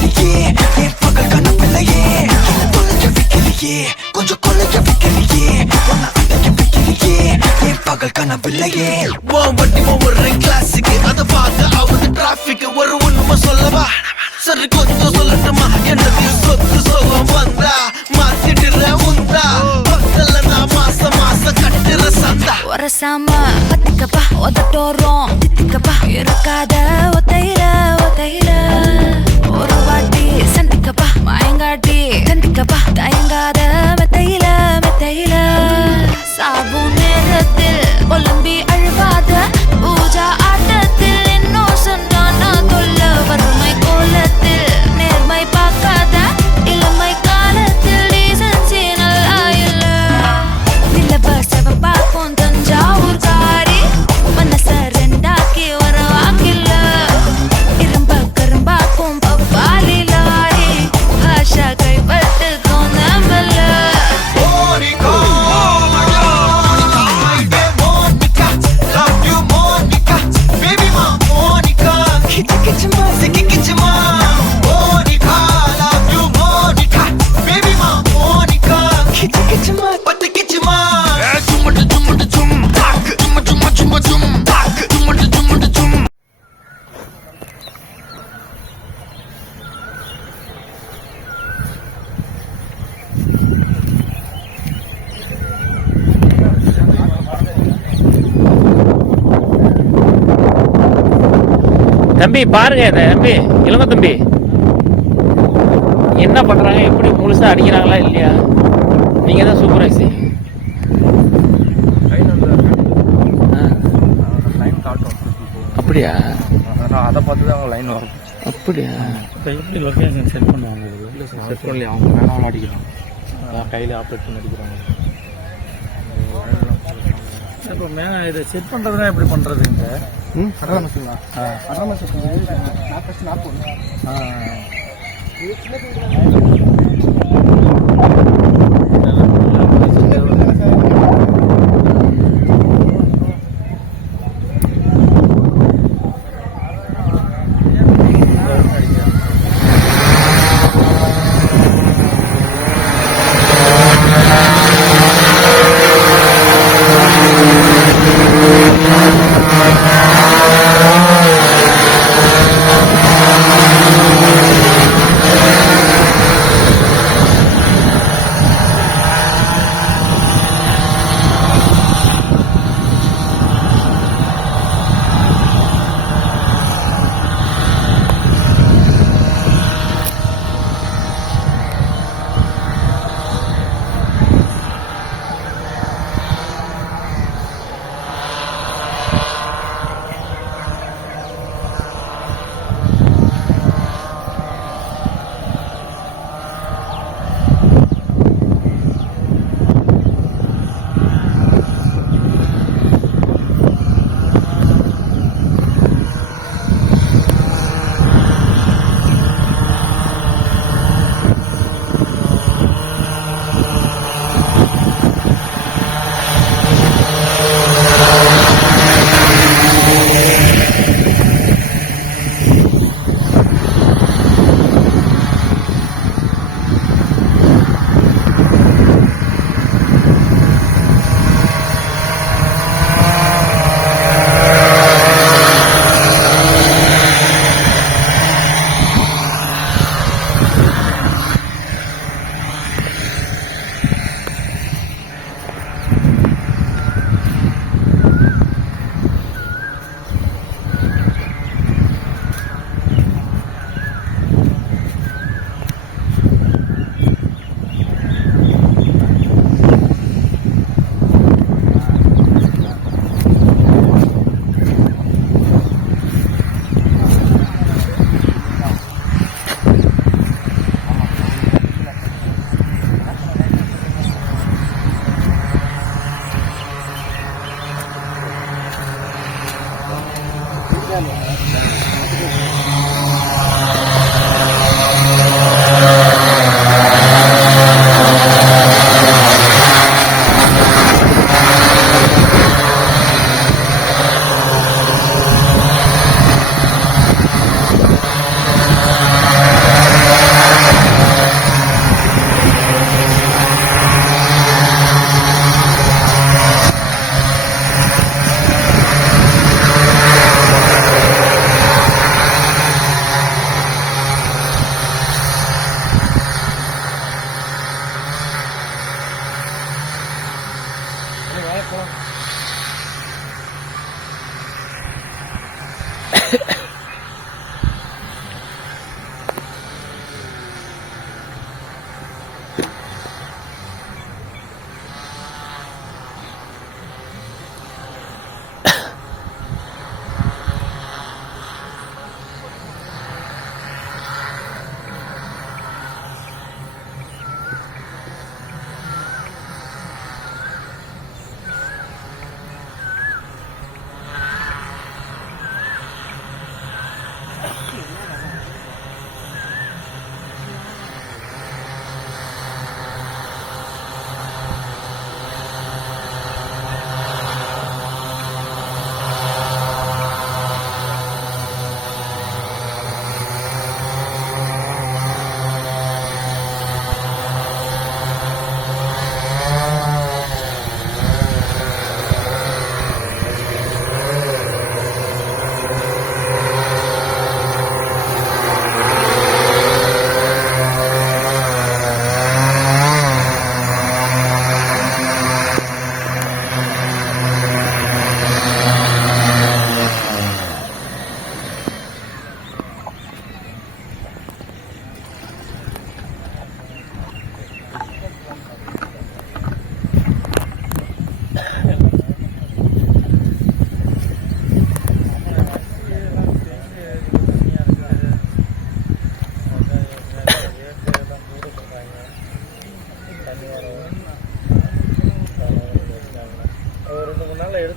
வைக்கலையே என் பகல் கனவில்லையே தொலைக்க வைக்கலையே கொஞ்சம் கொலைக்க வைக்கலையே உன்னை அடைக்க வைக்கலையே என் பகல் கனவில்லையே வண்டி ஒரு கிளாஸுக்கு அதை பார்த்து ஆகுது டிராபிக் ஒரு உண்மை சொல்லவா சரி கொஞ்சம் சொல்லட்டுமா என்னதையும் சொத்து சோகம் வந்தா மாத்திடுற உந்தா பக்கத்துல நான் மாசம் கட்டுற சந்தா ஒரசாம பத்திக்கப்பா ஒதட்டோரம் தித்திக்கப்பா இருக்காத ஒத்தையில ஒரு வாட்டி சந்திக்கப்பா மாயங்காட்டி கண்டிக்கப்பா தயங்காத மெத்தையில சாவு நேரத்தில் ஒலிம்பி அழுவாத பூஜா ஆட்டத்தில் இன்னும் சொன்னா தொல்ல வறுமை கோலத்தில் நேர்மை பார்க்காத இளமை காலத்தில் டீசன்சி நல்லா இல்ல நிலவ செவப்பாக்கும் தஞ்சாவூர் காரி மனச ரெண்டாக்கி வர வாக்கில்ல இரும்ப கரும்பாக்கும் பப்பாலி லாரி பாஷா கைப்பட்டுக்கும் நம்பல தம்பி பாருங்க தம்பி இளங்க தம்பி என்ன பண்றாங்க எப்படி முழுசா அடிக்கிறாங்களா இல்லையா நீங்க தான் சூப்பர்வைசர் அப்படியா அதை பார்த்து தான் அவங்க லைன் வரும் அப்படியா இப்போ எப்படி லொக்கேஷன் செட் பண்ணுவாங்க இல்லை சார் செட் பண்ணி அவங்க வேணாலும் அடிக்கிறாங்க அதான் கையில் ஆப்ரேட் பண்ணி அடிக்கிறாங்க இப்போ இதை செட் பண்ணுறதுனா எப்படி பண்ணுறதுங்க அட்ரா மசிங்களா அட்ரா மசிங்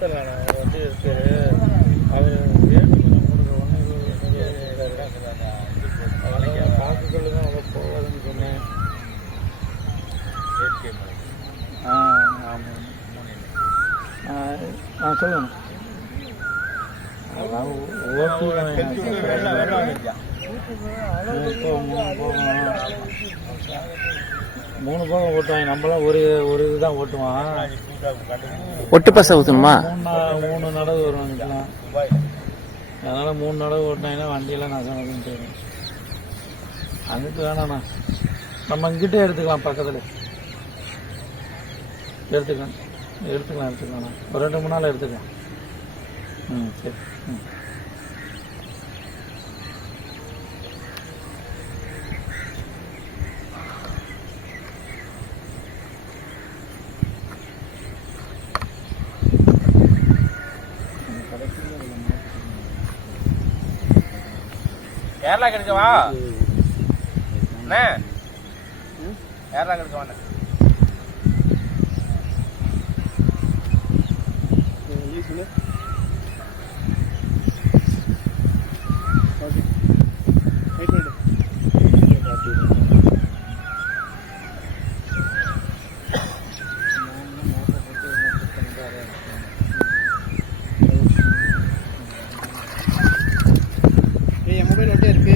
எடுத்துடலாம் வண்டி எடுத்தாரு அவர் ரேட்டு கொஞ்சம் கொடுக்க ஒன்று காசு சொல்லுங்க அவ்வளோ போகாதுன்னு சொன்னேன். ஆமாம் சொல்லணும் அதான் மூணு போகம் ஓட்டுவாங்க. நம்மளாம் ஒரு இதுதான் ஓட்டுவான். ஒட்டு பசை ஊற்றணுமா? மூணு நடவு வரும் அதுக்கெல்லாம். அதனால 3 நடவு ஓட்டினாங்கன்னா வண்டியெல்லாம் நசம் தெரியும். அங்கிட்டு வேணாண்ணா, நம்ம இங்கிட்டே எடுத்துக்கலாம், பக்கத்தில் எடுத்துக்கலாம்ண்ணா. ஒரு 2-3 நாள் எடுத்துக்கலாம். சரி. கேரளா கிடைக்கவா அண்ணே? கேரளா கிடைக்கவாண்ணே? மொபைல் ஒட்டே இருக்கு.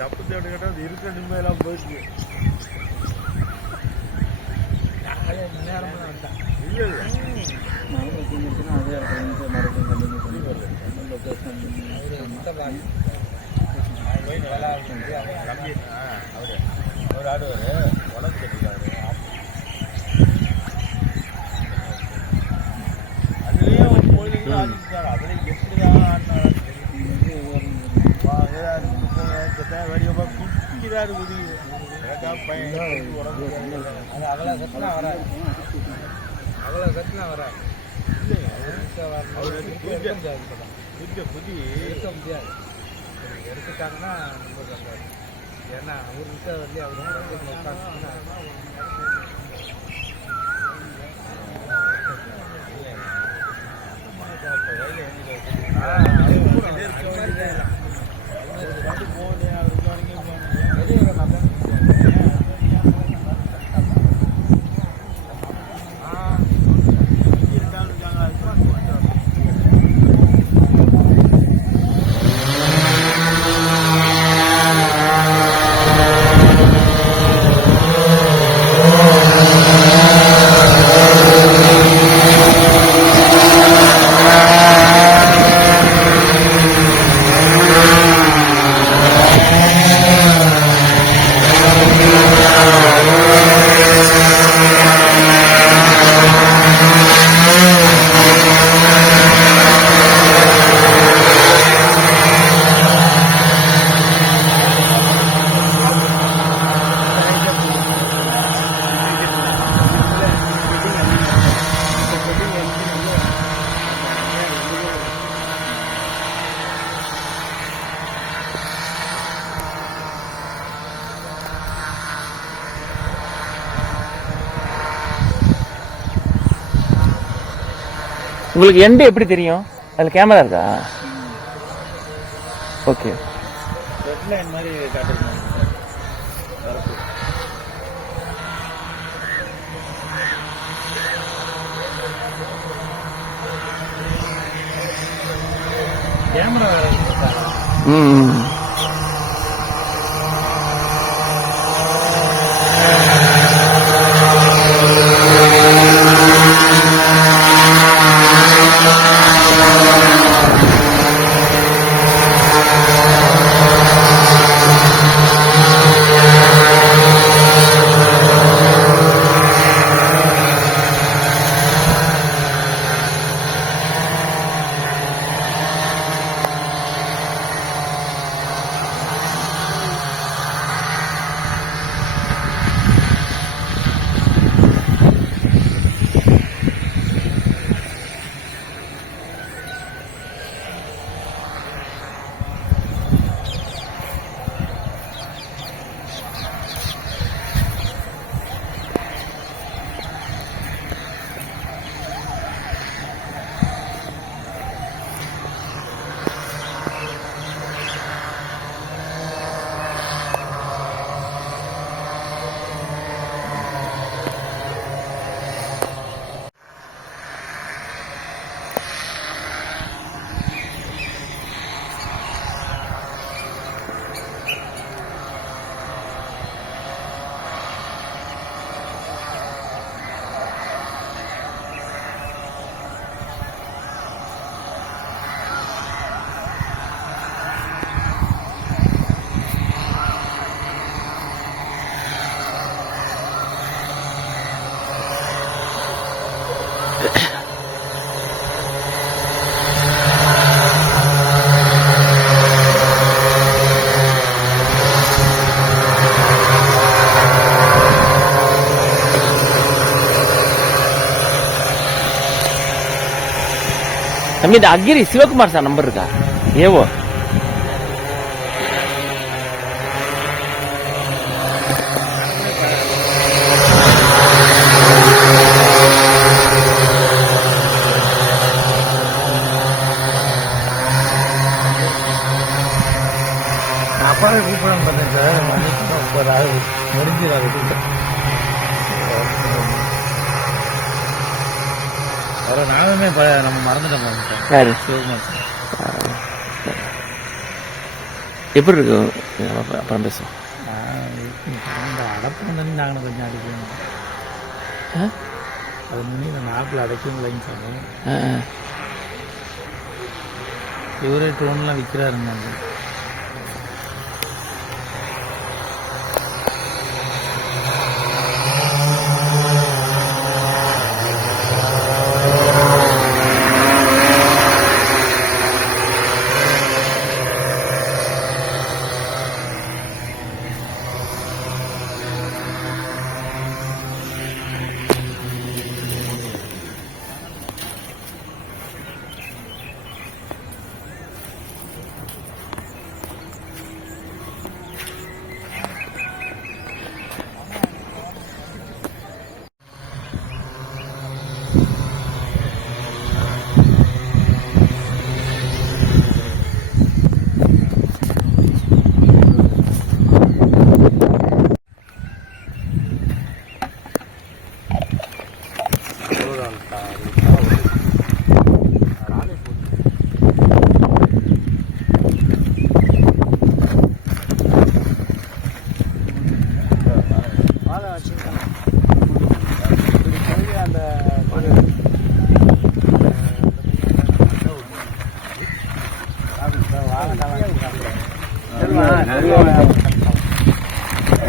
தப்பு தேடி கேட்டால் அது இருக்க நிம்மதியெல்லாம் போயிடுச்சு. இல்லை அவர் ஆடுவார் உடம்பு அதுலேயும் ஒரு கோயிலுக்கு ஆடிட்டார். அதில் எப்படிதான் ஆடினார் குட்டிதான் இருக்குது. பையன் உடம்பு அவ்வளோ சத்துனா வராது. புதி இருக்க முடியாது. எடுத்துட்டாங்கன்னா ரொம்ப சந்தோஷம். ஏன்னா அவர்கிட்ட வந்து அவர் உங்களுக்கு எண்டு எப்படி தெரியும்? அதில் கேமரா இருக்கா? ஓகே. ரெட்லைன் மாதிரி காட்டுறேன். கேமரா வேற. தம்பி இந்த அகிரி சிவகுமார் சார் நம்பர் இருக்கா? ஏவோ அப்பாவே கூப்பிடணும் பார்த்தேன் சார். மணி முடிஞ்சிடாது. அவரை நானுமே நம்ம மறந்துட்டோம் சார். சிவகுமார் சார் எப்படி இருக்கு? அப்புறம் பேசுவோம். இந்த அடப்பு வந்து நாங்கள் கொஞ்சம் அடிக்கணும். அது முன்னே இந்த நாட்டில் அடைக்கலைன்னு சொன்னோம். இவரே ட்ரோன்லாம் விற்கிறாருங்க.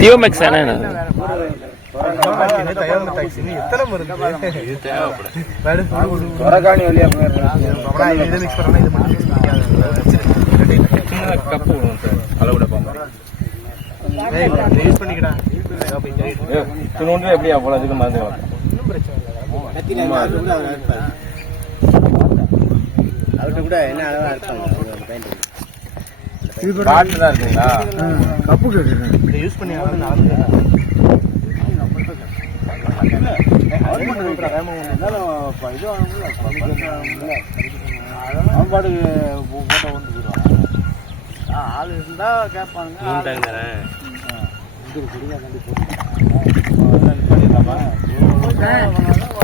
டியோமேக்ஸ் என்ன எப்படியா போல அதுக்கு மறந்து அவர்கிட்ட கூட என்ன அளவா இருப்பாங்க. கப்பு கேட்குறேன் யூஸ் பண்ணி ஆள் இருந்தா கேட்பாங்க.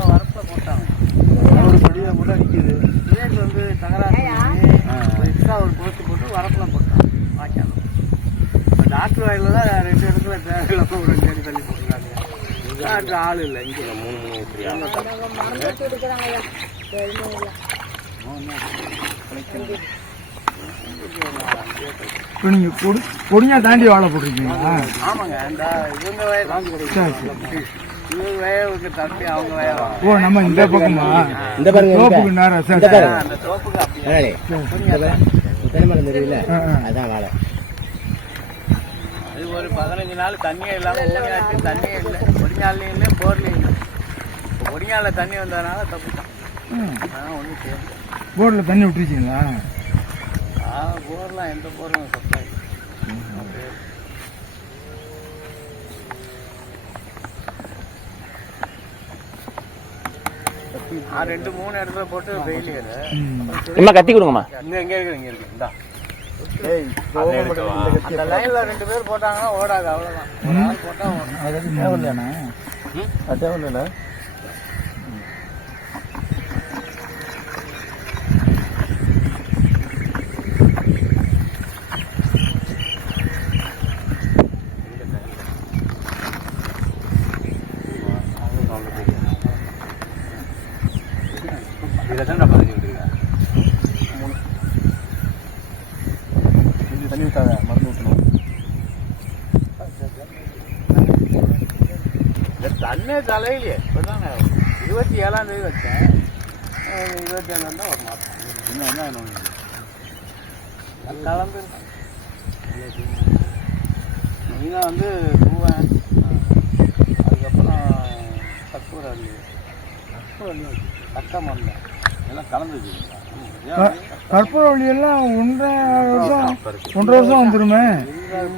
வரப்ப போட்டாங்க ஒரு படியில கூட நிற்கிது. ரேட் வந்து தகராறு எக்ஸ்ட்ரா ஒரு போஸ்ட் போட்டு வரப்பெல்லாம் போட்டாங்க. வாய்க்காலம் டாக்டர் வாயில தான் 2 இடத்துல தேவையில்லாம ஒரு 2 அடி தள்ளி போட்டுருக்காங்க. டாக்டர் ஆள் இல்லை இங்கே 3 இப்போ நீங்கள் கொடியா தாண்டி வாழை போட்டிருக்கீங்களா? ஆமாங்க. இந்த இவங்க இவங்க வயலுக்கு தம்பி அவங்க வயல். ஓ நம்ம இந்த பக்கமா இந்த தோப்புக்கு நேரம் அந்த தோப்புக்கு அப்படியே தென்மரம் தெரியல அதான் வாழை. அது ஒரு 15 நாள் தண்ணியே இல்லாமல் ஊழியாச்சு. தண்ணியே இல்லை, ஒடிஞாலையும் இல்லை, போர்லையும் இல்லை. இப்போ ஒடிஞாலில் தண்ணி வந்ததுனால தப்புட்டான். அதான் ஒன்றும் செய்யல. போரில் தண்ணி விட்டுருச்சிங்களா? போர்லாம் எந்த போரும் சப்ளை. நான் 2-3 இடத்துல போட்டு ஃபெயிலியர். என்ன கத்தி கொடுங்கம்மா. இங்கே இருக்கு இந்தா. அந்த லைன்ல 2 பேர் போட்டாங்கன்னா ஓடாது. அவ்வளவுதான். ஒரு ஆள் போட்டா அது தேவையில்லைண்ணா. அது தேவையில்லை. தண்ணி ஊற்றாத, மருந்து ஊற்றணும். தண்ணே தலையிலே இப்போதாங்க 27ஆம் தேதி வச்சேன். 27 தான் ஒரு மாதம். இன்னும் என்ன வேணும் கலந்து மெயினாக வந்து பூவேன், அதுக்கப்புறம் கற்பூர அள்ளி, கட்ட மண்ணு எல்லாம் கலந்து வச்சுருக்கேன். கற்பூரவள்ளியெல்லாம் 1.5 வருஷம் வந்துருமே.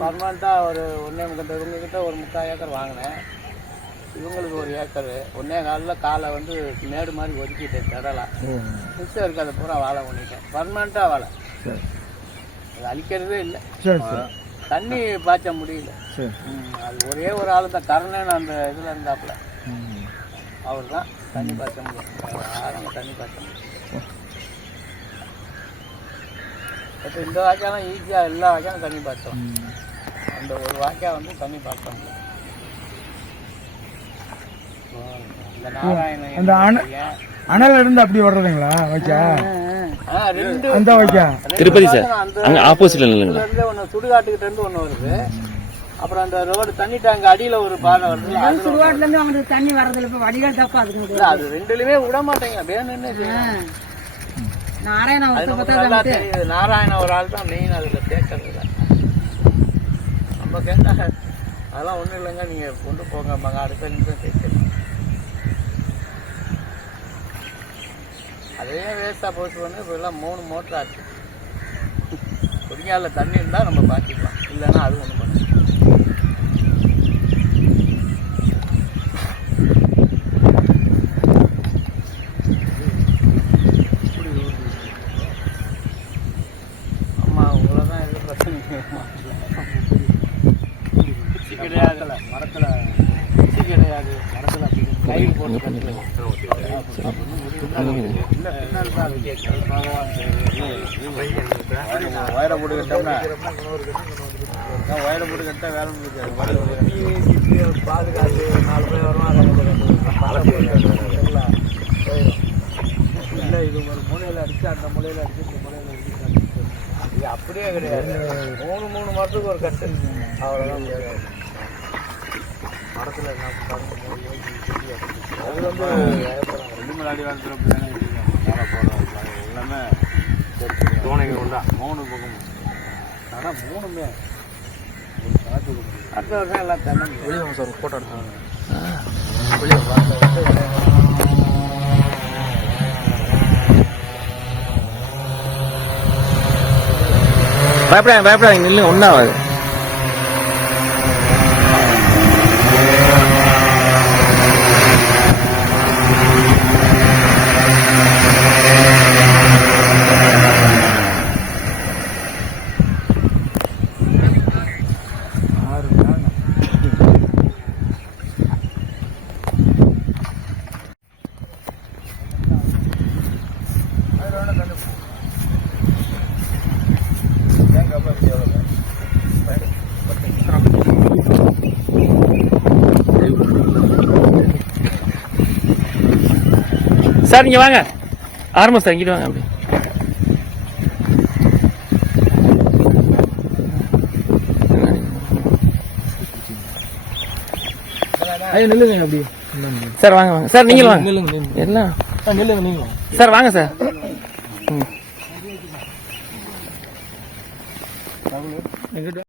பர்மனெண்ட்டாக ஒரு 1.25 இவங்ககிட்ட ஒரு 3/4 ஏக்கர் வாங்கினேன். இவங்களுக்கு 1 ஏக்கர் 1.25 காலை வந்து மேடு மாதிரி ஒதுக்கிட்டேன் தடலாம். மிச்சம் இருக்கிறத பூரா வாழை பண்ணிட்டேன். பர்மனெண்ட்டாக வாழை அது அழிக்கிறதே இல்லை. தண்ணி பாய்ச்ச முடியல. அது ஒரே ஒரு ஆள் தான் கருணேன்னு அந்த இதில் இருந்தாப்புல அவர் தான் தண்ணி பாய்ச்ச முடியும். யாரும் தண்ணி பாய்ச்ச முடியும். இப்போ இந்த வாய்க்காலாம் ஈஸியாக எல்லா வாய்க்காலும் தண்ணி பாய்ச்சலாம். அந்த ஒரு வாய்க்கா வந்து தண்ணி பாய்ச்ச முடியும். இந்த நாராயணன் அனல் இருந்து அப்படி வர்றதுங்களா வைக்கா? அந்த வைக்கா திருப்பதி சார் அங்க ஆப்போசிட்ல இல்லைங்களா? ஒன்று சுடுகாட்டுக்கிட்ட இருந்து ஒன்று வருது. அப்புறம் அந்த ரோடு தண்ணி டேங்க் அடியில் ஒரு பாதை வருது. சுடுகாட்டுல இருந்து அவங்களுக்கு தண்ணி வர்றதுல இப்ப வடிகால் தப்பா அதுக்கு அது ரெண்டுலயுமே விட மாட்டேங்க. வேணும்னு நாராயணா நல்லா தெரியுது. நாராயண ஒரு ஆள் தான் மெயின் அதில் கேட்கறது. நம்ம கேட்டா அதெல்லாம் ஒன்றும் இல்லைங்க, நீங்கள் கொண்டு போங்க அடுத்த நிமிஷம் கேட்கலாம். அதே வேஸ்ட்டாக போட்டு வந்து இப்போ எல்லாம் 3 மோட்டர் ஆச்சு. குடிங்காலில் தண்ணி இருந்தால் நம்ம பாய்ச்சிக்கலாம், இல்லைன்னா அது ஒன்றும் பண்ண. ஆமாம், உங்களை தான் எது பிரச்சனை கிடையாது. மரத்தில் கிடையாது. மரத்தில் கயிறு போட்டு வயரை போட்டு கட்டோம்னா வயரை போட்டு கட்டா வேலை முடியாது. பாதுகாத்து 4 பேர் வருவாங்க. இல்லை, இது ஒரு மூலையில் அடிச்சு அந்த மூலையில் அடிச்சு இந்த மூலையில் அடிச்சு இது அப்படியே கிடையாது. 3 மரத்துக்கு ஒரு கட்டு அவ்வளோதான். மரத்தில் என்ன அது வந்து வெள்ளிமலாடி வாழ்த்துற பிள்ளைங்க மேலே போடுறாங்க. எல்லாமே தோணைகள் உண்டா 3 பக்கம். ஆனால் 3மே அடுத்த வருஷம் எல்லாம் தண்ணி வெளியே சார் ஃபோட்டோ எடுத்தாங்க. பயப்படாதீங்க நில்லு, ஒன்றாவது. சார் இங்கே வாங்க, ஆரம்பம் சார் இங்கிட்டு வாங்க. அப்படி நில்லுங்க அப்படி சார் வாங்க வாங்க சார், நீங்களும் வாங்க எல்லாம் சார் வாங்க சார்.